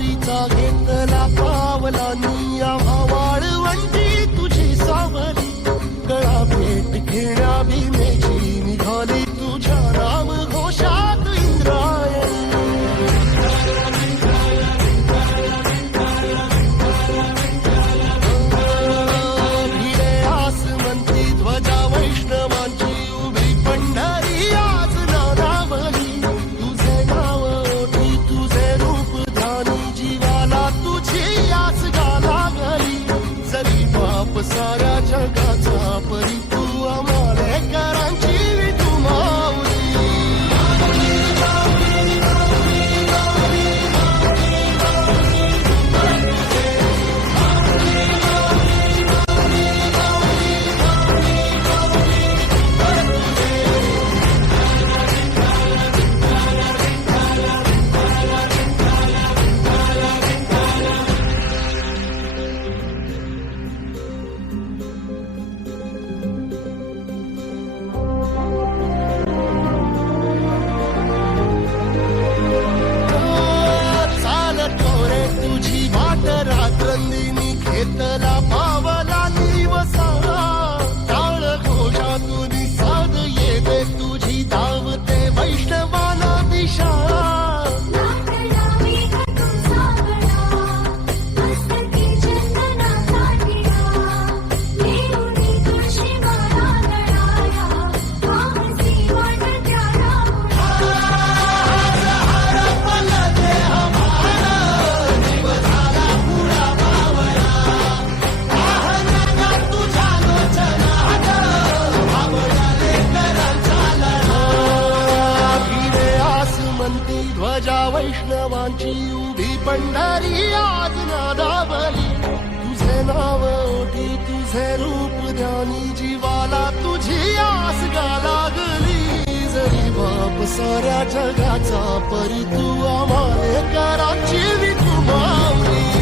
वारीचा घेतला पावलांनी आम्हा वाळवंटी तुझी सावली गळा भेट घेण्या भीमेची निघाली तुझ्या नाम घोषात इंद्रायणी भिडे आसमंती ध्वजा वैष्णवांची उभी पंढरी आज नानावली तुझे नाव ओठी तुझे रूप ध्यानी जीवाला तुझी आस गाला गली जरी बाप साऱ्या जगाचा परी तू आम्हाले करांची तू माऊली तुझी वाट रात्रंदिनी घेतला पावला दिवसा टाळ घोषातून साध येते तुझी धावते वैष्णवाला दिशा ध्वजा वैष्णवांची उभी पंढरी आज नादावली तुझे नाव ओठी तुझे रूप ध्यानी जीवाला तुझी आस गाला गली जरी बाप साऱ्या जगाचा परी तू आम्हाले कराची तू माऊली